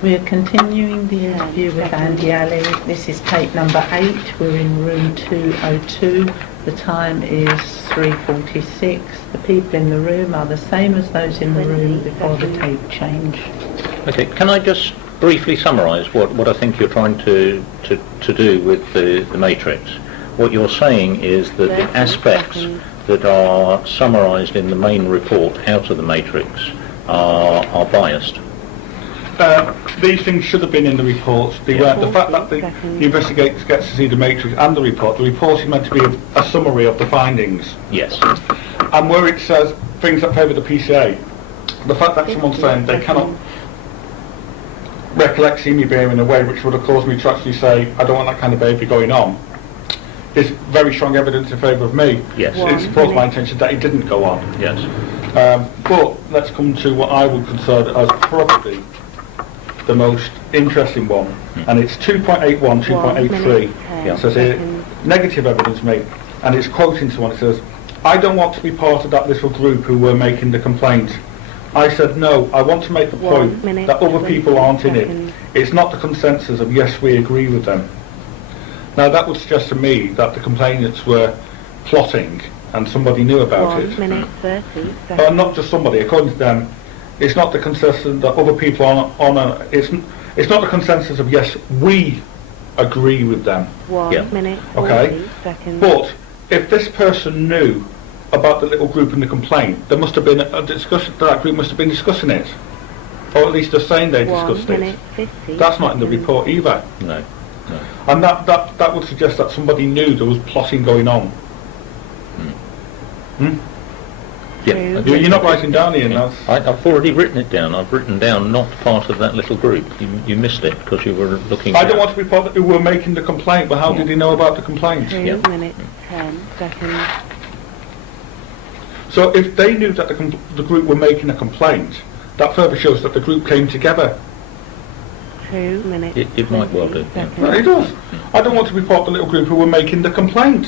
We are continuing the interview with Andi Ali. This is tape number 8. We're in room 202. The time is 3:46. The people in the room are the same as those in the room before the tape change. Okay, can I just briefly summarise what I think you're trying to do with the matrix? What you're saying is that the aspects that are summarised in the main report out of the matrix are biased. These things should have been in the reports. They weren't. The fact that the investigator gets to see the matrix and the report is meant to be a summary of the findings. Yes. And where it says things that favour the PCA, the fact that someone's saying they cannot recollect seeing me behaving in a way which would have caused me to actually say, I don't want that kind of behaviour going on, is very strong evidence in favour of me. Yes. It supports my intention that it didn't go on. Yes. But let's come to what I would consider as probably the most interesting one, and it's 2.81, 2.83. It says here, negative evidence made, and it's quoting someone. It says, I don't want to be part of that little group who were making the complaint. I said, no, I want to make a point that other people aren't in it. It's not the consensus of, yes, we agree with them. Now that would suggest to me that the complainants were plotting and somebody knew about it. Not just somebody, according to them, it's not the consensus that other people it's not the consensus of, yes, we agree with them. Okay? But if this person knew about the little group in the complaint, there must have been a discussion, that group must have been discussing it. Or at least they're saying they discussed it. That's not in the report either. No. And that would suggest that somebody knew there was plotting going on. Yeah. You're not writing down here now. I've already written it down. I've written down not part of that little group. You missed it because you were looking. I don't want to be part of who were making the complaint, but how did he know about the complaint? 2 minutes, 10 seconds. So if they knew that the group were making a complaint, that further shows that the group came together. 2 minutes. It might well do. Yeah, it does. I don't want to be part of the little group who were making the complaint.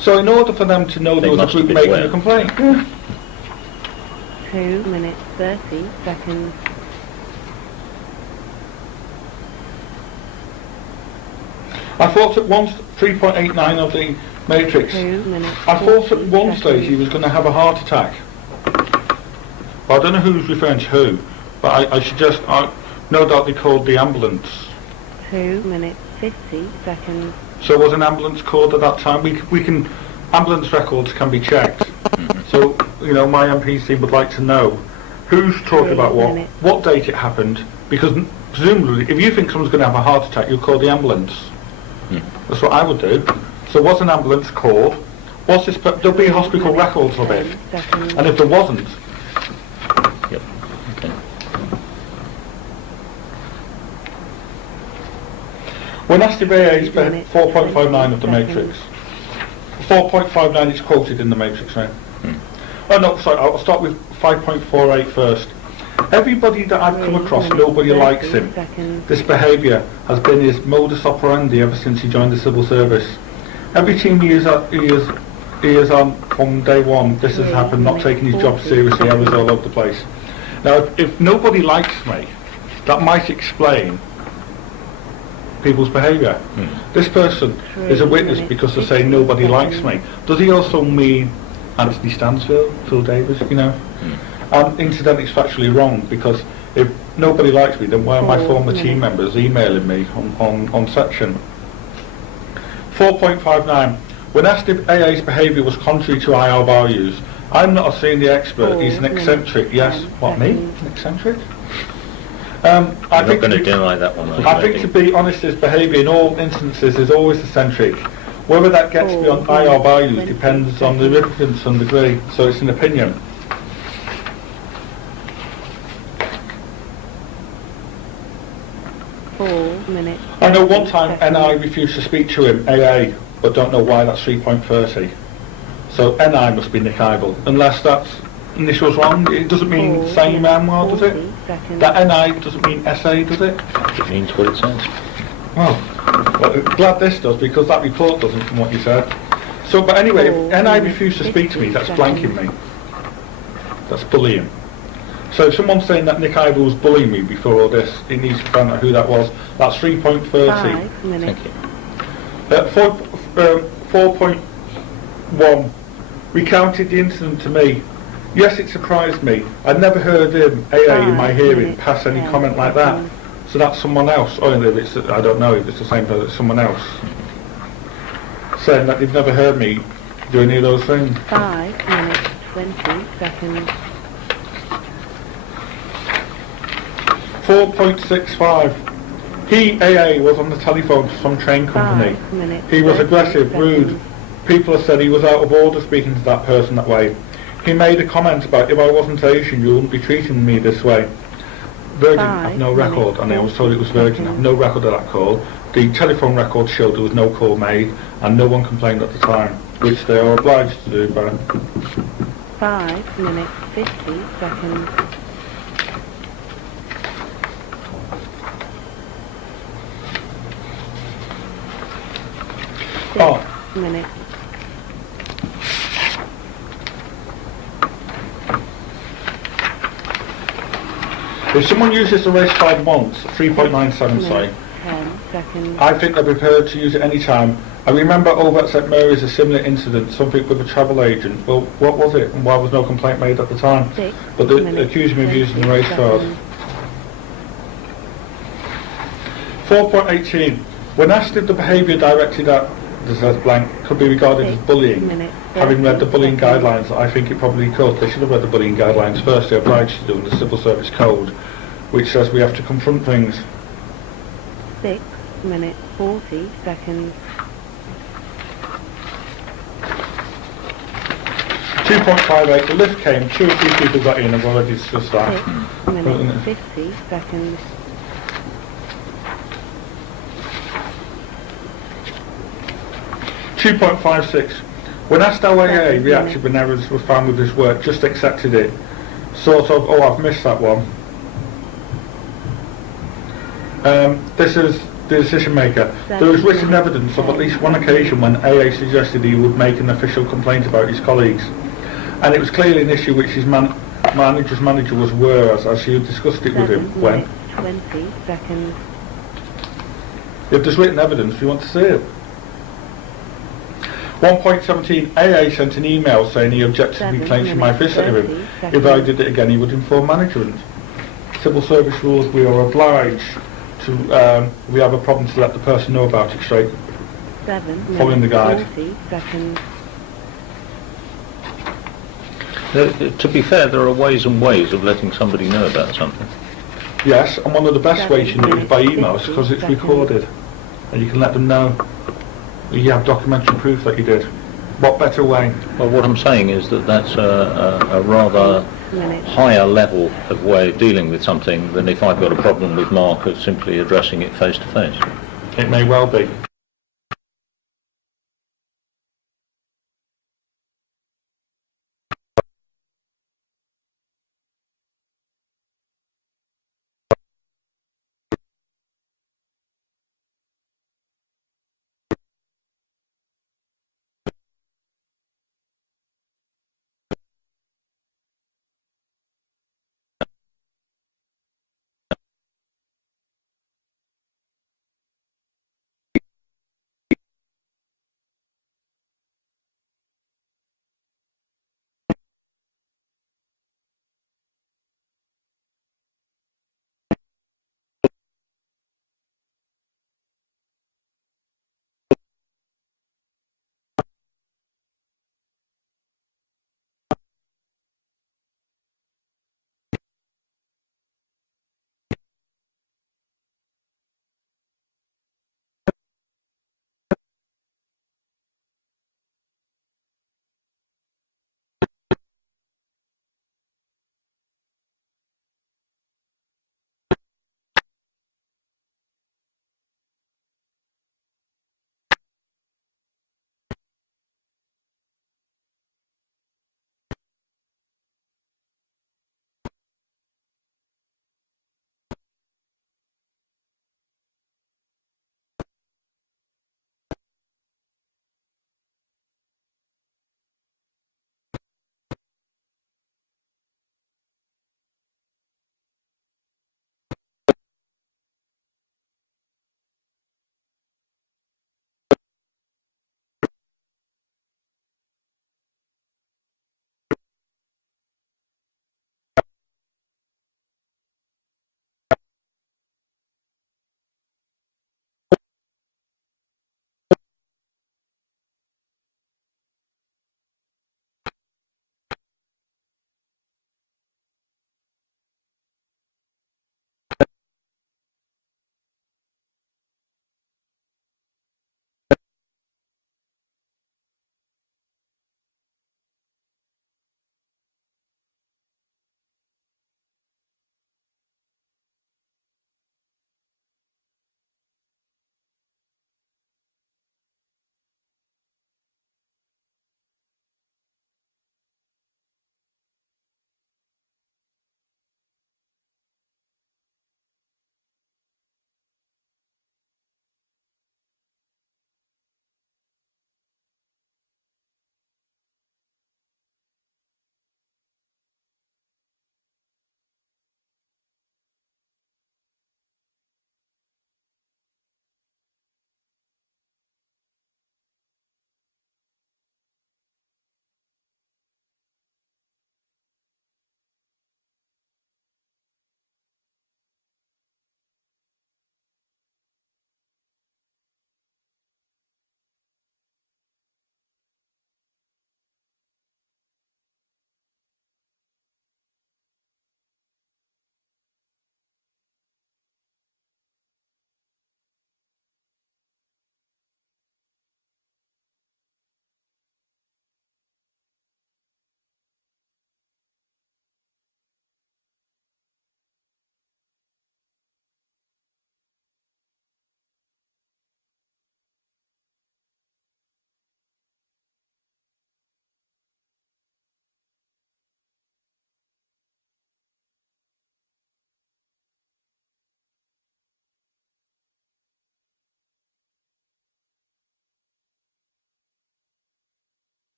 So in order for them to know there was a group making a complaint. 2 minutes, 30 seconds. I thought at 3.89 of the matrix, 2 minutes. I thought at one stage he was going to have a heart attack. Well, I don't know who's referring to who, but I suggest, no doubt they called the ambulance. 2 minutes, 50 seconds. So was an ambulance called at that time? We can, ambulance records can be checked. So, you know, my MP team would like to know who's talking about what date it happened, because presumably if you think someone's going to have a heart attack, you'll call the ambulance. That's what I would do. So was an ambulance called? Was this, there'll be hospital records of it. And if there wasn't... Yep. Okay. When asked if AA is 4.59 of the matrix, 4.59 is quoted in the matrix now. Oh no, sorry, I'll start with 5.48 first. Everybody that I've come across, nobody likes him. This behaviour has been his modus operandi ever since he joined the civil service. Every team he is on from day one, this has happened, not taking his job seriously, errors all over the place. Now, if nobody likes me, that might explain people's behaviour. This person is a witness because they're saying nobody likes me. Does he also mean Anthony Stansfield, Phil Davis, you know? And incidentally, it's factually wrong, because if nobody likes me, then why are my former team members emailing me on section? 4.59. When asked if AA's behaviour was contrary to IR values, I'm not a senior expert, he's an eccentric. Yes, what, me? An eccentric? I'm not going to deny that one. I think, to be honest, his behaviour in all instances is always eccentric. Whether that gets beyond IR values depends on the significance and degree, so it's an opinion. I know one time NI refused to speak to him, AA, but don't know why. That's 3.30. So NI must be Nick Idle, unless that's initials wrong. It doesn't mean same memoir, does it? That NI doesn't mean SA, does it? It means what it says. Well, glad this does, because that report doesn't, from what you said. So, but anyway, if NI refused to speak to me, that's blanking me. That's bullying. So if someone's saying that Nick Ivor was bullying me before all this, it needs to find out who that was. That's 3.30. 5 minutes. Thank you. 4.1 recounted the incident to me. Yes, it surprised me. I'd never heard him, AA, in my 5 hearing, minutes, pass any 10 comment like that. seconds. So that's someone else. Or if it's, I don't know if it's the same person, it's someone else. Saying that they've never heard me do any of those things. 5 minutes, 20 seconds. 4.65. He, AA, was on the telephone to some train company. 5 minutes, He was 30 aggressive, rude. seconds. People have said he was out of order speaking to that person that way. He made a comment about, if I wasn't Asian, you wouldn't be treating me this way. Virgin, I've no 5 record, minutes, and I was told it was Virgin. I've 40 no record of that call. The telephone record showed there was no call made, and no one complained at the time, which they are obliged to do by 5 minutes, 50 seconds. 6 Oh. minutes. If someone uses the race card once, 3.97 say, 10 seconds. I think they're prepared to use it any time. I remember over at St Mary's a similar incident, something with a travel agent. Well, what was it and why was no complaint made at the time? 6 But they minutes, accused me of using the 20 race card. seconds. 4.18. When asked if the behaviour directed at the Z blank could be regarded as 6 bullying, minutes, having read the 30 bullying seconds. guidelines, I think it probably could. They should have read the bullying guidelines first. They're obliged to do in the Civil Service Code, which says we have to confront things. 6 minutes, 40 seconds. 2.58. The lift came. 2 or 3 people got in. I've already discussed that. 6 minutes, 50 seconds. 2.56. When asked how AA reacted when errors were found with his work, just accepted it. Sort of, oh, I've missed that one. This is the decision maker. There is written evidence of at least one occasion when AA suggested he would make an official complaint about his colleagues. And it was clearly an issue which his manager's manager was aware of, as she had discussed it with 7 him. When? minutes, 20 seconds. If there's written evidence, we want to see it. 1.17, AA sent an email saying he objected to me 7 claiming my minutes, visit of 30 him. seconds. If I did it again, he would inform management. Civil service rules, we are obliged to, we have a problem to let the person know about it straight. 7 Following the minutes, guide. 40 seconds. To be fair, there are ways and ways of letting somebody know about something. Yes, and one of the best 7 ways you do it is by minutes, emails, 50 because it's seconds. recorded. And you can let them know. You have documentary proof that you did. What better way? Well, what I'm saying is that that's a rather 8 minutes. higher level of way of dealing with something than if I've got a problem with Mark of simply addressing it face to face. It may well be.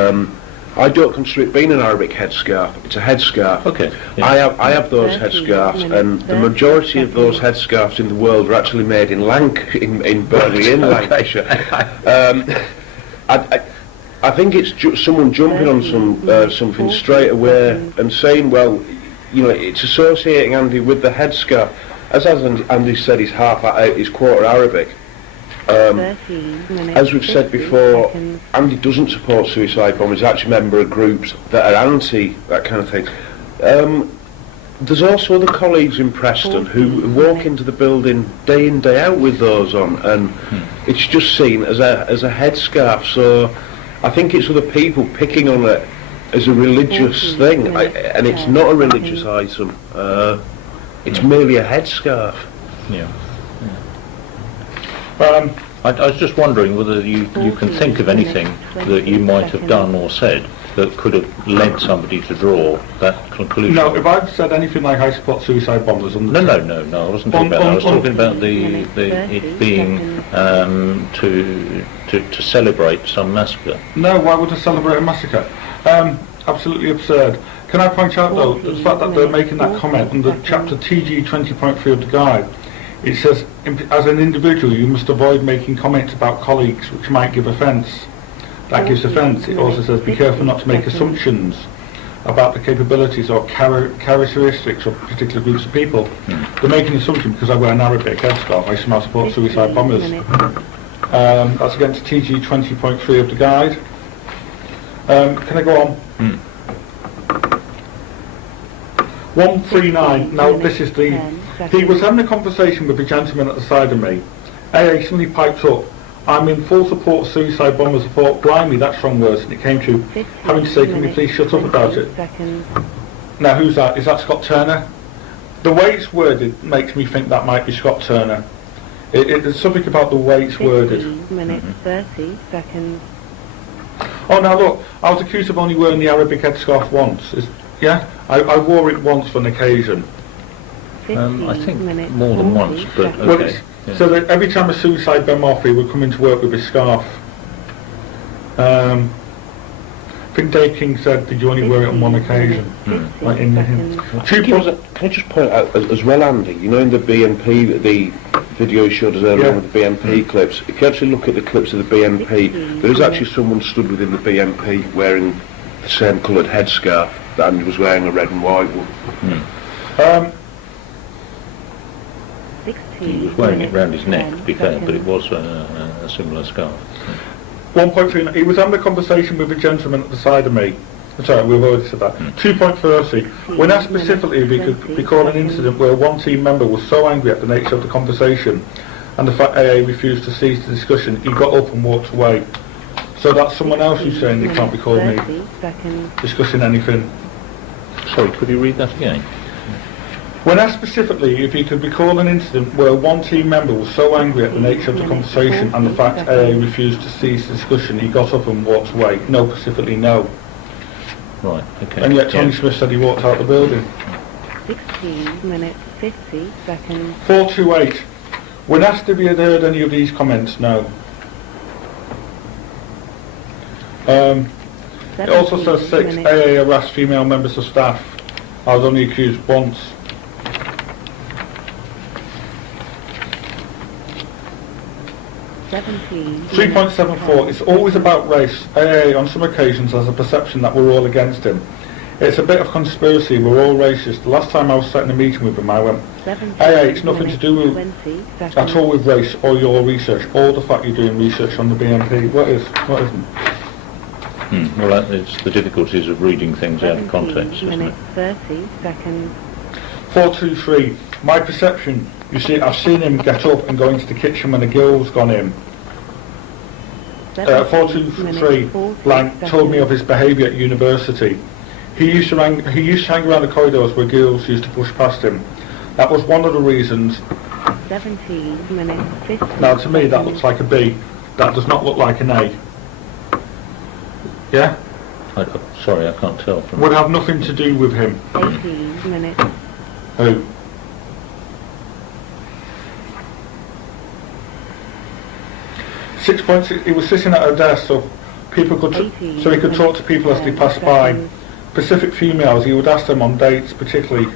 I don't consider it being an Arabic headscarf. It's a headscarf. Okay. Yeah. I have those headscarves, and the majority of those headscarves in the world are actually made in in Burnley, in Lancashire. I think it's someone jumping on something straight away and saying, well, you know, it's associating Andy with the headscarf. As Andy said, he's quarter Arabic. As we've said before, Andy doesn't support suicide bombers. He's actually a member of groups that are anti that kind of thing. There's also other colleagues in Preston who walk into the building day in, day out with those on, and it's just seen as a headscarf. So I think it's other people picking on it as a religious thing, and it's not a religious item. It's merely a headscarf. Yeah. I was just wondering whether you can think of anything that you might have done or said that could have led somebody to draw that conclusion. No, if I've said anything like I support suicide bombers... No, I wasn't talking about that. I was talking about it being to celebrate some massacre. No, why would I celebrate a massacre? Absolutely absurd. Can I point out, though, the fact that they're making that comment under chapter TG 20.3 of the guide, it says, as an individual, you must avoid making comments about colleagues which might give offence. That gives offence. It also says, be careful not to make assumptions about the capabilities or characteristics of particular groups of people. They're making an assumption because I wear an Arabic headscarf, I somehow support suicide bombers. That's against TG 20.3 of the guide. Can I go on? 139. Now this is the... He was having a conversation with a gentleman at the side of me. AA suddenly piped up, I'm in full support of suicide bombers. I thought, blimey, that's strong words, and it came to having to say, can we please shut up about it? Now who's that? Is that Scott Turner? The way it's worded makes me think that might be Scott Turner. There's something about the way it's worded. 15 minutes, 30 seconds. Oh, now look, I was accused of only wearing the Arabic headscarf once. I wore it once for an occasion. I think more than once, but okay. Well, so that every time a suicide bomber he would come into work with his scarf. I think Dave King said, did you only wear it on one occasion? Like in the hymn. Can I just point out as well, Andy, you know in the BNP, the video you showed us earlier with the BNP clips, if you actually look at the clips of the BNP, there is actually someone stood within the BNP wearing the same coloured headscarf that Andy was wearing, a red and white one. He was wearing it round his neck, to be fair, but it was a similar scarf. 1.3, he was having a conversation with a gentleman at the side of me. Sorry, we've already said that. 2.30, when asked specifically if he could recall an incident where one team member was so angry at the nature of the conversation and the fact AA refused to cease the discussion, he got up and walked away. So that's someone else who's saying they can't recall me discussing anything. Sorry, could you read that again? When asked specifically if he could recall an incident where one team member was so angry at the nature of the conversation and the fact AA refused to cease the discussion, he got up and walked away. No, specifically no. Right, okay. And yet Tony Smith said he walked out the building. 16 minutes, 50 seconds. 428. When asked if he had heard any of these comments, no. It also says 6, AA harassed female members of staff. I was only accused once. 3.74, it's always about race. AA on some occasions has a perception that we're all against him. It's a bit of conspiracy, we're all racist. The last time I was sat in a meeting with him, I went, AA, it's nothing to do with at all with race or your research, or the fact you're doing research on the BNP. What isn't? Well, it's the difficulties of reading things out of context, isn't it? 30 seconds. 423, my perception, you see, I've seen him get up and go into the kitchen when the girl's gone in. 423, blank, told me of his behaviour at university. He used to hang around the corridors where girls used to push past him. That was one of the reasons. 17 minutes, 50. Now to me that looks like a B. That does not look like an A. Yeah? Sorry, I can't tell. Would have nothing to do with him. 18 minutes. Who? He was sitting at a desk, so people could, 18 so he could talk to people as they minutes, pass by. seconds. Pacific females, he would ask them on dates, particularly.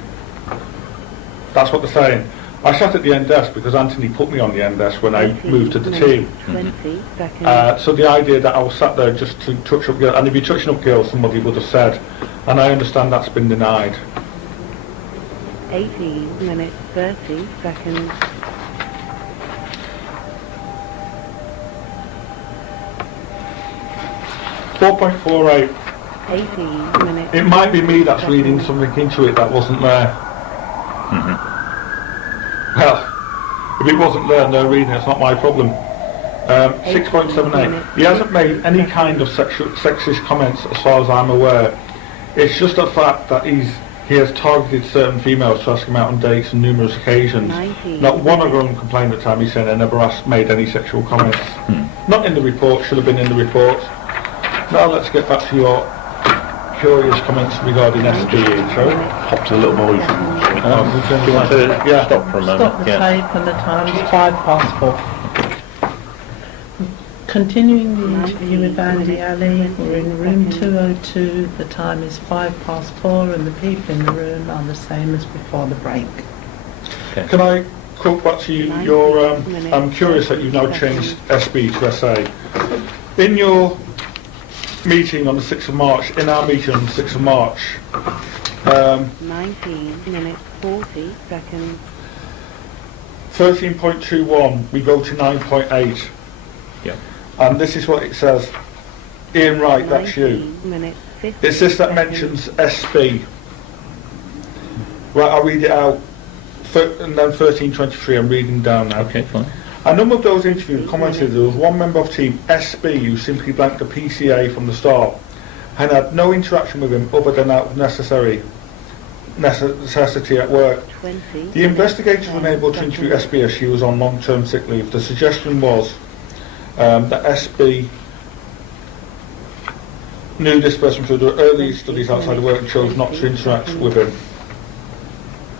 That's what they're saying. I sat at the end desk because Anthony put me on the end desk when I 18 moved to the minutes, team. 20 seconds. So the idea that I was sat there just to touch up girls, and if you're touching up girls, somebody would have said, and I understand that's been denied. 18 minutes, 30 seconds. .48. 18 minutes. It might be me that's reading something into it that wasn't there. Well, if it wasn't there and they're reading it, it's not my problem. 6.78. He hasn't made any kind of sexist comments as far as I'm aware. It's just the fact that he has targeted certain females to ask him out on dates on numerous occasions. 19. Not one of them complained at the time. He said I never made any sexual comments. Not in the report, should have been in the report. Now let's get back to your curious comments regarding SBE, shall we? Popped a little boy. Do you want to Yeah. stop for a moment? Stop the tape and the time is 4:05. Continuing the interview with Andi Ali, we're in room 202, the time is 4:05 and the people in the room are the same as before the break. Can I quote back to you? I'm curious that you've now changed SB to SA. In your meeting on the 6th of March, in our meeting on the 6th of March, 19 minutes, 40 seconds. 13.21, we go to 9.8. Yeah. And this is what it says. Ian Wright, that's you. 19 minutes, 50 It's this that seconds. mentions SB. Right, I'll read it out. And then 13.23, I'm reading down now. Okay, fine. A number of those interviewed commented there was one member of team SB who simply blanked the PCA from the start and had no interaction with him other than out of necessity at work. 20 The investigators were unable to interview SB as she was on long-term sick leave. The suggestion was that SB knew this person through the early studies outside of work and chose not to interact with him.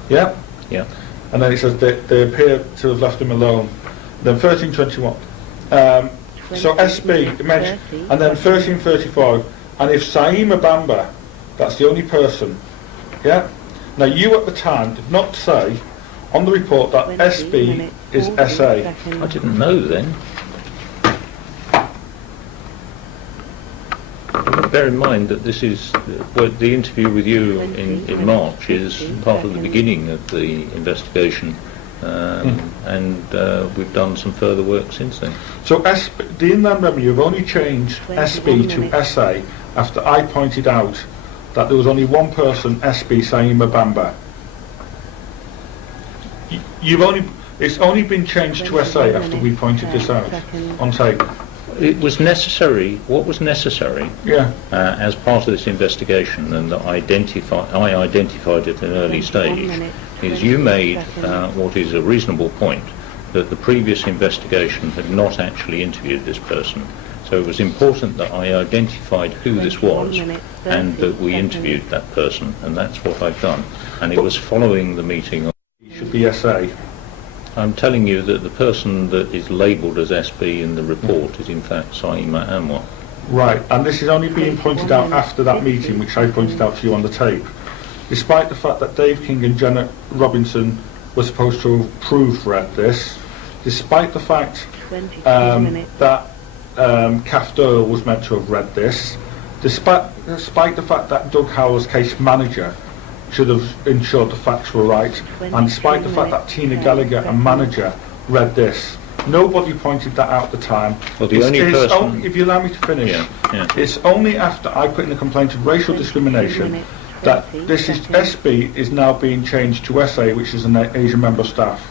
Yeah? Yeah. And then it says they appear to have left him alone. Then 13.21. So SB, it mentioned, and then 13.35. And if Saima Bamba, that's the only person, yeah? Now you at the time did not say on the report that 20 SB minutes, is 40 SA. I seconds. didn't know then. Bear in mind that this is the interview with you in March is part of the beginning of the investigation, and we've done some further work since then. So SB, the Inland Revenue have only changed 21 SB to minutes. SA after I pointed out that there was only one person, SB Saima Bamba. It's only been changed to SA after we pointed this out on tape. It was necessary. What was necessary Yeah. as part of this investigation, and that I identified at an early stage, is you made what is a reasonable point that the previous investigation had not actually interviewed this person. So it was important that I identified who this was and that we interviewed that person, and that's what I've done. And it was following the meeting. It should be SA. I'm telling you that the person that is labelled as SB in the report is in fact Saima Anwar. Right, and this is only being pointed out after that meeting, which I pointed out to you on the tape. Despite the fact that Dave King and Janet Robinson were supposed to have proofread this, despite the fact 22 minutes. that Kath Doyle was meant to have read this, despite the fact that Doug Howell's case manager should have ensured the facts were right, and despite the fact that Tina Gallagher, a manager, read this. Nobody pointed that out at the time. Well, the only person... if you allow me to finish, it's only after I put in a complaint of racial discrimination that this is SB is now being changed to SA, which is an Asian member of staff.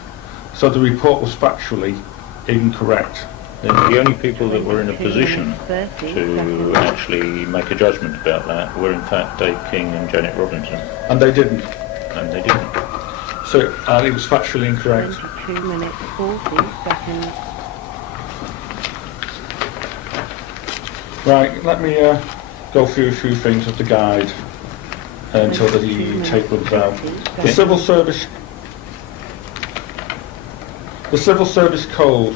So the report was factually incorrect. The only people that were in a position to actually make a judgment about that were in fact Dave King and Janet Robinson. And they didn't. And they didn't. So it was factually incorrect. 22 minutes, 40 seconds. Right, let me go through a few things of the guide until the tape runs out. The Civil Service Code,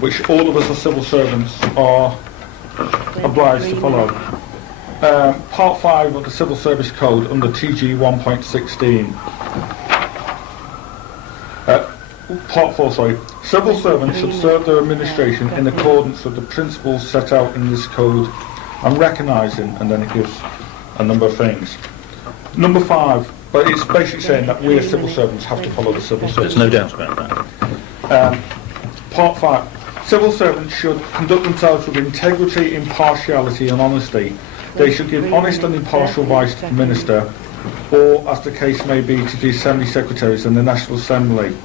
which all of us as civil servants are obliged to follow. Part 5 of the Civil Service Code under TG 1.16. Part 4, sorry. Civil servants should serve their administration in accordance with the principles set out in this code and recognising, and then it gives a number of things. Number 5, but it's basically saying that we as civil servants have to follow the civil service. There's no doubt about that. Part 5. Civil servants should conduct themselves with integrity, impartiality and honesty. They should give honest and impartial advice to the Minister, or, as the case may be, to the Assembly Secretaries and the National Assembly,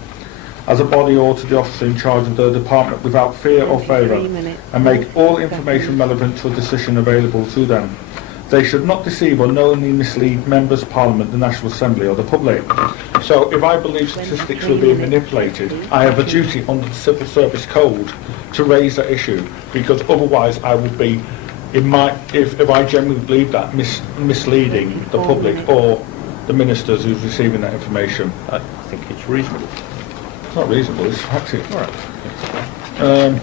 as a body or to the officer in charge of their department without fear or favour, and make all information relevant to a decision available to them. They should not deceive or knowingly mislead members of Parliament, the National Assembly or the public. So if I believe statistics were being manipulated, I have a duty under the Civil Service Code to raise that issue, because otherwise I would be, if I genuinely believe that, misleading the public or the ministers who's receiving that information. I think it's reasonable. It's not reasonable, it's practical. All right.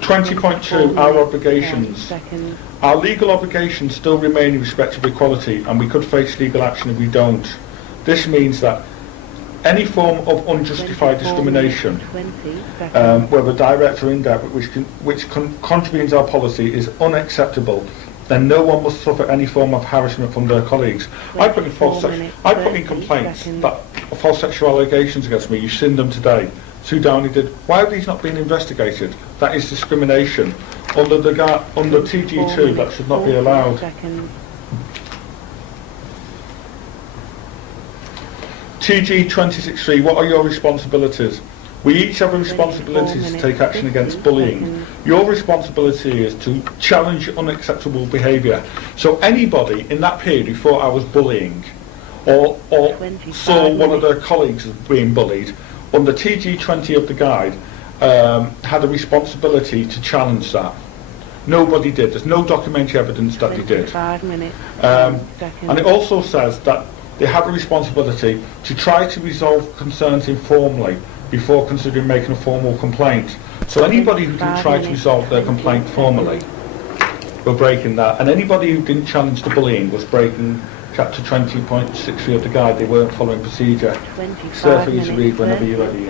20.2, our obligations. Our legal obligations still remain in respect of equality, and we could face legal action if we don't. This means that any form of unjustified discrimination, whether direct or indirect, which contravenes our policy, is unacceptable. Then no one must suffer any form of harassment from their colleagues. I put in complaints that false sexual allegations against me. You've seen them today. Sue Downey did. Why have these not been investigated? That is discrimination. Under TG2, that should not be allowed. TG 26.3, what are your responsibilities? We each have a responsibility to take action against bullying. Your responsibility is to challenge unacceptable behaviour. So anybody in that period who thought I was bullying, or saw one of their colleagues as being bullied, under TG 20 of the guide, had a responsibility to challenge that. Nobody did. There's no documentary evidence that they did. And it also says that they have a responsibility to try to resolve concerns informally before considering making a formal complaint. So anybody who didn't try to resolve their complaint formally were breaking that, and anybody who didn't challenge the bullying was breaking Chapter 20.63 of the guide. They weren't following procedure. It's there for you to read whenever you're ready.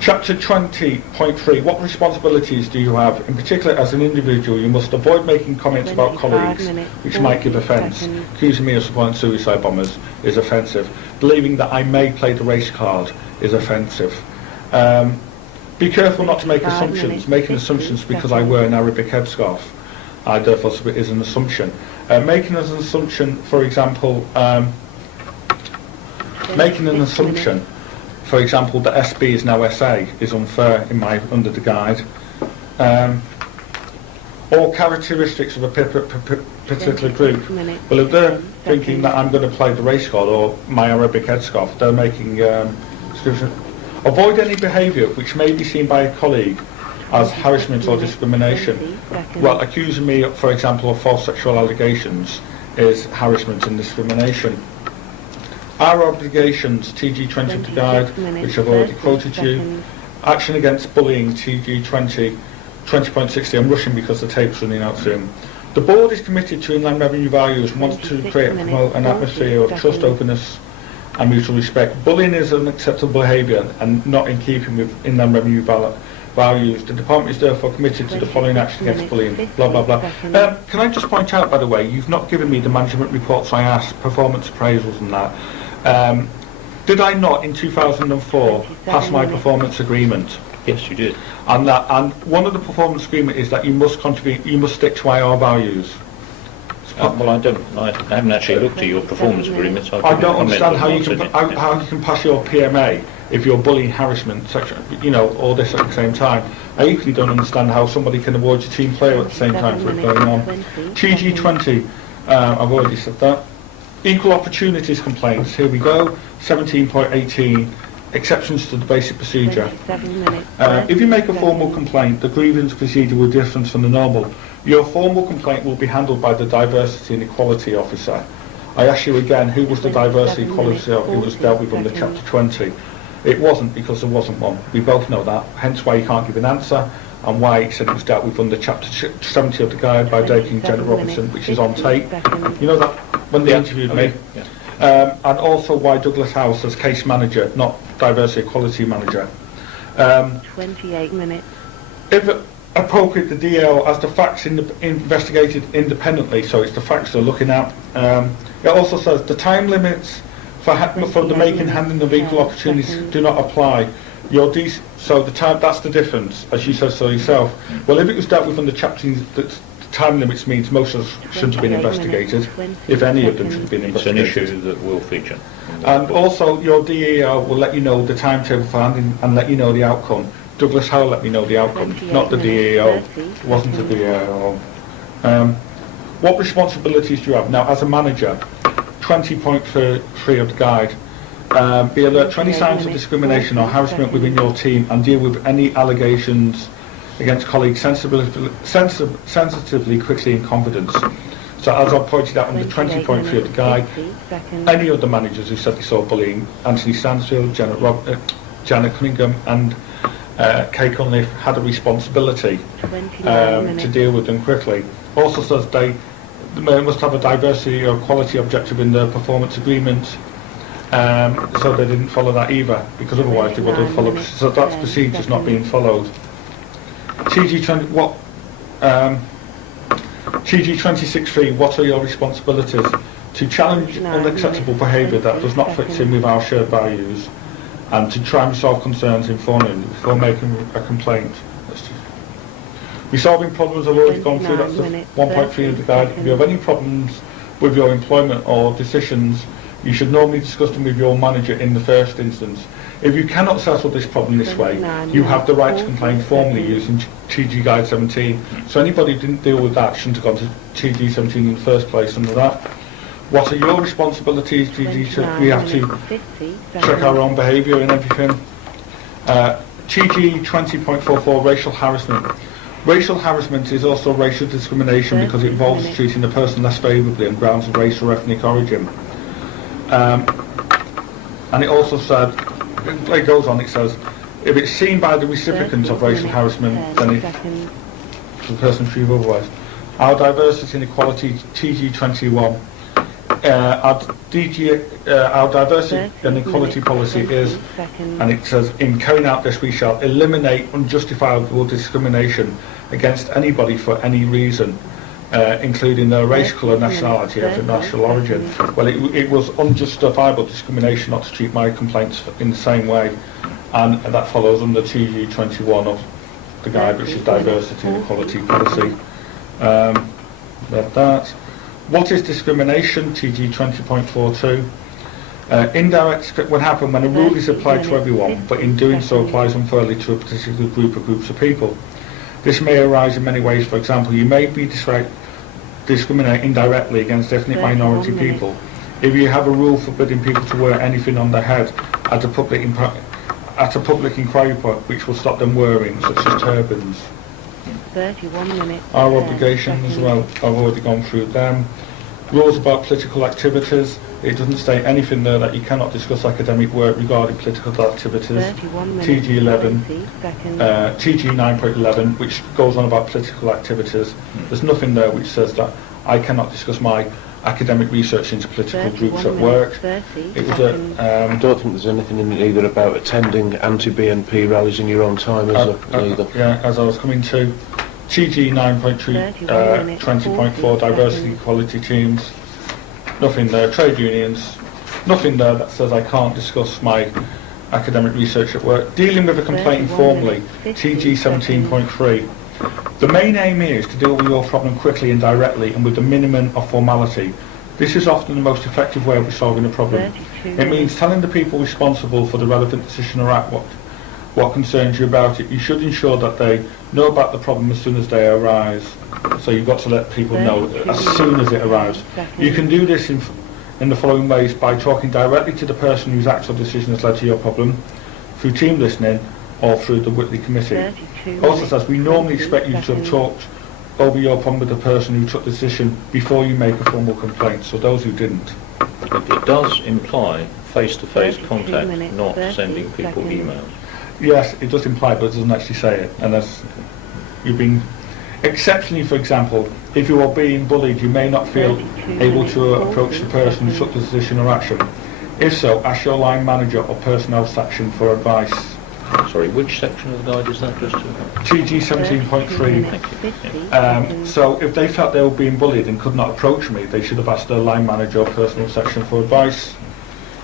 Chapter 20.3, what responsibilities do you have? In particular, as an individual, you must avoid making comments about colleagues which might give offence. Accusing me of supporting suicide bombers is offensive. Believing that I may play the race card is offensive. Be careful not to make assumptions. Making assumptions because I wear an Arabic headscarf, I therefore submit is an assumption. Making an assumption, for example, that SB is now SA is unfair under the guide. All characteristics of a particular group. Well, if they're thinking that I'm going to play the race card or my Arabic headscarf, they're making description. Avoid any behaviour which may be seen by a colleague as harassment or discrimination. Well, accusing me, for example, of false sexual allegations is harassment and discrimination. Our obligations, TG 20 of the guide, which I've already quoted you. Action against bullying, TG 20.60. I'm rushing because the tape's running out soon. The board is committed to inland revenue values and wants to create and promote an atmosphere of trust, openness and mutual respect. Bullying is an acceptable behaviour and not in keeping with inland revenue values. The department is therefore committed to the following action against bullying, blah blah blah. Can I just point out, by the way, you've not given me the management reports I asked, performance appraisals and that. Did I not in 2004 pass my performance agreement? Yes, you did. And one of the performance agreement is that you must contribute, you must stick to IR values. Well, I haven't actually looked at your performance agreement, so I don't understand how you can pass your PMA if you're bullying, harassment, sexual, all this at the same time. I equally don't understand how somebody can award you team player at the same time for it going on. TG 20, I've already said that. Equal opportunities complaints, here we go. 17.18, exceptions to the basic procedure. If you make a formal complaint, the grievance procedure will be different from the normal. Your formal complaint will be handled by the Diversity and Equality Officer. I ask you again, who was the Diversity and Equality Officer who was dealt with under Chapter 20? It wasn't, because there wasn't one. We both know that, hence why you can't give an answer. and why he said it was dealt with under Chapter 70 of the Guide by Dakin Janet Robinson, which is on tape. You know that, when they interviewed me? Yeah. And also why Douglas House as case manager, not diversity equality manager. 28 minutes. If appropriate, the DL has the facts investigated independently, so it's the facts they're looking at. It also says the time limits for the making handling of equal opportunities do not apply. So the time, that's the difference, as you said so yourself. Well, if it was dealt with under chapter, the time limits means most of them shouldn't have been investigated, if any of them should have been It's an investigated. issue that will feature. And also, your DER will let you know the timetable for handling and let you know the outcome. Douglas Howe let me know the outcome, not the DEO. It wasn't the DEO. What responsibilities do you have? Now, as a manager, 20.3 of the guide, be alert to any signs of discrimination or harassment within your team and deal with any allegations against colleagues sensitively, quickly and confidence. So as I pointed out under 20.3 of the guide, any of the managers who said they saw bullying, Anthony Stansfield, Janet Cunningham and Kay Cunliffe, had a responsibility to deal with them quickly. Also says they must have a diversity or quality objective in their performance agreement, so they didn't follow that either, because otherwise they would have followed. So that's procedures not being followed. TG26.3, what are your responsibilities? To challenge unacceptable behaviour that does not fit in with our shared values, and to try and resolve concerns informally before making a complaint. Resolving problems, I've already gone through, that's the 1.3 of the guide. If you have any problems with your employment or decisions, you should normally discuss them with your manager in the first instance. If you cannot settle this problem this way, you have the right to complain formally using TG Guide 17. So anybody who didn't deal with that shouldn't have gone to TG 17 in the first place under that. What are your responsibilities, TG? We have to check our own behaviour and everything. TG 20.44, racial harassment. Racial harassment is also racial discrimination because it involves treating a person less favourably on grounds of race or ethnic origin. And it also said, it goes on, it says, if it's seen by the recipient of racial harassment, then it's the person treated otherwise. Our diversity and equality, TG 21. Our diversity and equality policy is, and it says, in carrying out this we shall eliminate unjustifiable discrimination against anybody for any reason, including their race, colour, nationality, ethnic national origin. Well, it was unjustifiable discrimination not to treat my complaints in the same way, and that follows under TG 21 of the guide, which is diversity and equality policy. That. What is discrimination? TG 20.42. Indirect would happen when a rule is applied to everyone, but in doing so applies unfairly to a particular group or groups of people. This may arise in many ways. For example, you may be discriminate indirectly against ethnic minority people. If you have a rule forbidding people to wear anything on their head at a public inquiry point, which will stop them wearing, such as turbans. 31 minutes. Our obligations, well, I've already gone through them. Rules about political activities. It doesn't state anything there that you cannot discuss academic work regarding political activities. TG 11, TG 9.11, which goes on about political activities. There's nothing there which says that I cannot discuss my academic research into political groups at work. It was I don't think there's anything in it either about attending anti-BNP rallies in your own time, is there? Either. Yeah, as I was coming to. TG 9.3, 20.4, diversity equality teams. Nothing there. Trade unions. Nothing there that says I can't discuss my academic research at work. Dealing with a complaint informally. TG 17.3. The main aim is to deal with your problem quickly and directly and with the minimum of formality. This is often the most effective way of resolving a problem. It means telling the people responsible for the relevant decision or act what concerns you about it. You should ensure that they know about the problem as soon as they arise. So you've got to let people know as soon as it arrives. You can do this in the following ways: by talking directly to the person whose actual decision has led to your problem, through team listening, or through the Whitley Committee. Also says we normally expect you to have talked over your problem with the person who took the decision before you make a formal complaint. So those who didn't. It does imply face-to-face contact, not sending people emails. Yes, it does imply, but it doesn't actually say it. And that's you've been, exceptionally for example, if you are being bullied, you may not feel able to approach the person who took the decision or action. If so, ask your line manager or personnel section for advice. Sorry, which section of the guide is that just to? TG 17.3. So if they felt they were being bullied and could not approach me, they should have asked their line manager or personnel section for advice.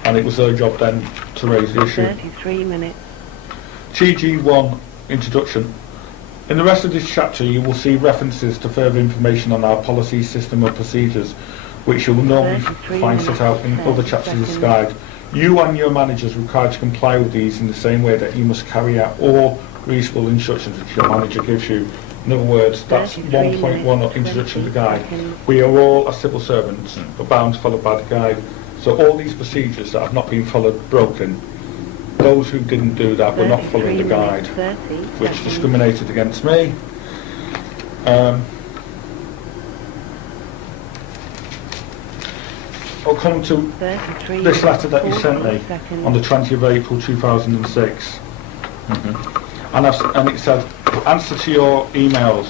And it was their job then to raise the issue. 33 minutes. TG1 Introduction. In the rest of this chapter you will see references to further information on our policy, system or procedures, which you will normally find set out in other chapters of this guide. You and your managers are required to comply with these in the same way that you must carry out all reasonable instructions which your manager gives you. In other words, that's 1.1 of introduction to the guide. We are all, as civil servants, are bound to follow by the guide. So all these procedures that have not been followed, broken, those who didn't do that were not following the guide, which discriminated against me. I'll come to this letter that you sent me on the 20th of April 2006. And it said, answer to your emails.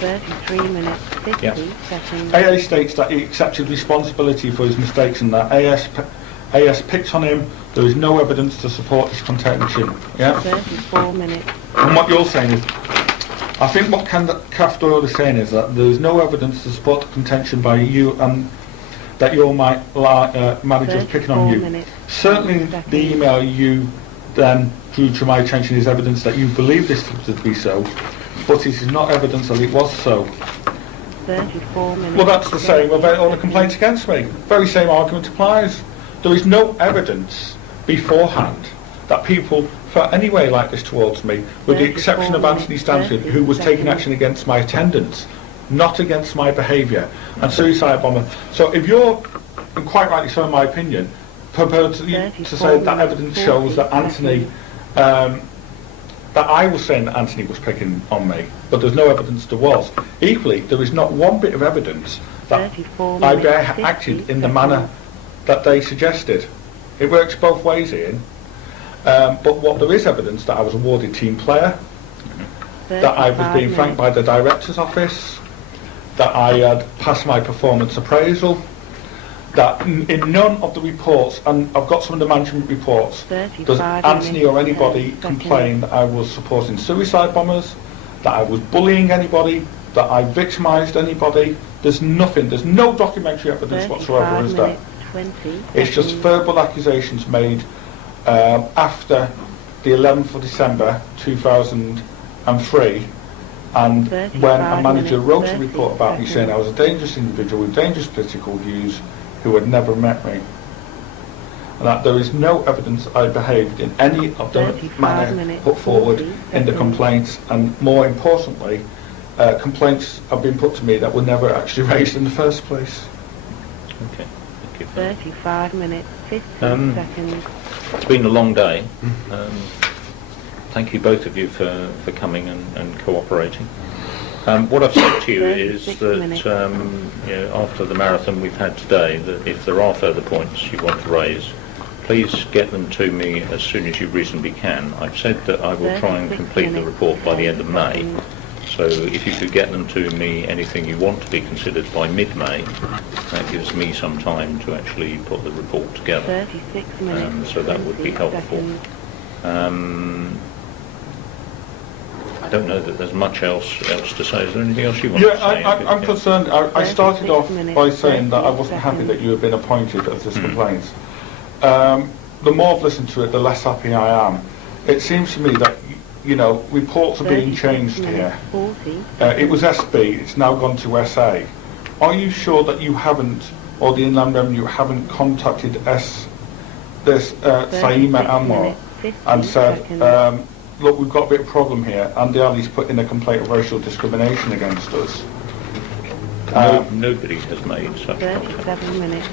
33 minutes, 50 seconds. AA states that he accepted responsibility for his mistakes and that AS picked on him. There is no evidence to support this contention. Yeah? 34 minutes. And what you're saying is, I think what Kath Doyle is saying is that there is no evidence to support the contention by you and that your manager is picking on you. Minutes. Certainly the email you then drew to my attention is evidence that you believe this to be so, but it is not evidence that it was so. 34 minutes. Well, that's the same about all the complaints against me. Very same argument applies. There is no evidence beforehand that people felt any way like this towards me, with the exception of Anthony Stanford, who was taking action against my attendance, not against my behaviour, and suicide bomber. So if you're, and quite rightly so in my opinion, prepared to say that evidence shows that Anthony, that I was saying that Anthony was picking on me, but there's no evidence there was. Equally, there is not one bit of evidence that I acted in the manner that they suggested. It works both ways, Ian. But what there is evidence that I was awarded team player, that I was being thanked by the director's office, that I had passed my performance appraisal, that in none of the reports, and I've got some of the management reports, does Anthony or anybody complain that I was supporting suicide bombers, that I was bullying anybody, that I victimised anybody. There's nothing, there's no documentary evidence whatsoever, is there? It's just verbal accusations made after the 11th of December 2003, and when a manager wrote a report about me saying I was a dangerous individual with dangerous political views who had never met me, and that there is no evidence I behaved in any of the manner put forward in the complaints, and more importantly, complaints have been put to me that were never actually raised in the first place. Okay, thank you. 35 minutes, 50 seconds. It's been a long day. Thank you both of you for coming and cooperating. What I've said to you is that after the marathon we've had today, that if there are further points you want to raise, please get them to me as soon as you reasonably can. I've said that I will try and complete the report by the end of May. So if you could get them to me, anything you want to be considered by mid-May, that gives me some time to actually put the report together. 36 minutes. So that would be helpful. I don't know that there's much else to say. Is there anything else you want to say? I'm concerned. I started off by saying that I wasn't happy that you had been appointed as this complaint. The more I've listened to it, the less happy I am. It seems to me that reports are being changed here. It was SB, it's now gone to SA. Are you sure that you haven't, or the Inland Revenue haven't contacted Saima Anwar and said, look, we've got a bit of problem here. Andi Ali's put in a complaint of racial discrimination against us. Nobody has made such contact. 37 minutes.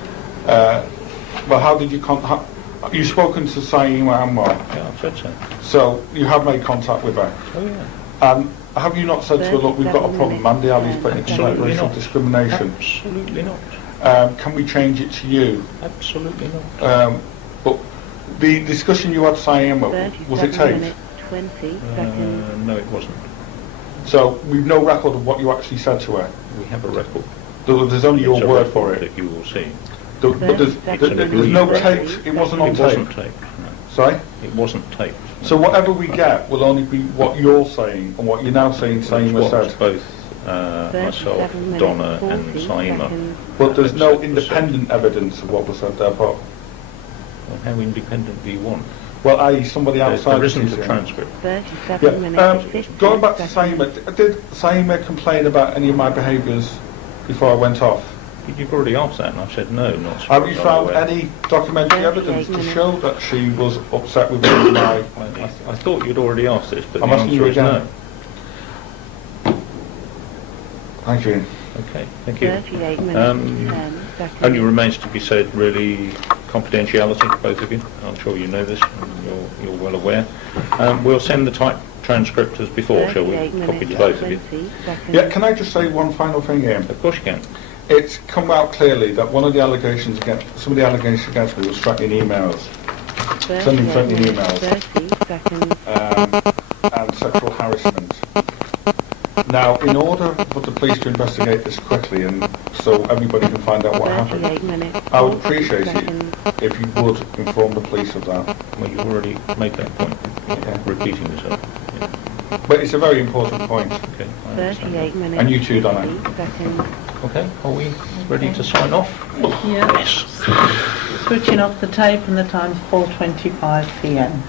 Well, how did you contact? You've spoken to Saima Anwar. Yeah, I've said so. So you have made contact with her. Oh yeah. And have you not said to her, look, we've got a problem, Andi Ali's put in a complaint of racial discrimination? Absolutely not. Can we change it to you? Absolutely not. But the discussion you had, Saima, was it taped? 20 seconds. No, it wasn't. So we've no record of what you actually said to her. We have a record. There's only your It's a word for record it. that you will see. But there's no tapes. It wasn't on It tape. wasn't taped, no. Sorry? It wasn't taped. no. So whatever we get will only be what you're saying and what you're now saying It's was what said. both myself, 37 minutes, Donna and 40 Saima. seconds. But there's no Except the independent evidence of what was said there, Bob. Well, how independent do you want? Well, i.e. somebody outside. There isn't the a museum. transcript. 37 minutes, Yeah, 50 going back to seconds. Saima, did Saima complain about any of my behaviours before I went off? You've already asked that, and I said no, not as far Have you as I'm found aware. any documentary 38 evidence to minutes. show that she was upset with me and my... I thought you'd already asked this, but I'm the asking you answer is again. no. Thank you. Okay, thank you. 38 minutes, Um, 10 seconds. Only remains to be said, really, confidentiality, both of you. I'm sure you know this, and you're well aware. We'll send the typed transcript as before, shall we? 38 Copy minutes, to both of you. 20 seconds. Yeah, can I just say one final thing, Ian? Of course you can. It's come out clearly that one of the allegations against, some of the allegations against me was threatening emails, sending 38 threatening minutes, emails. 30 seconds. And sexual harassment. Now, in order for the police to investigate this quickly and so everybody can find out what 38 happened, minutes, I would 40 appreciate it seconds. if you would inform the police of that. Well, you've already made that point. Yeah. Repeating yourself. Yeah. But it's a very important point. Okay, I understand. 38 minutes, And you too, Donna. 50 seconds. Okay, are we ready to sign off? Yeah. Yes. Switching off the tape and the time's 4:25 p.m.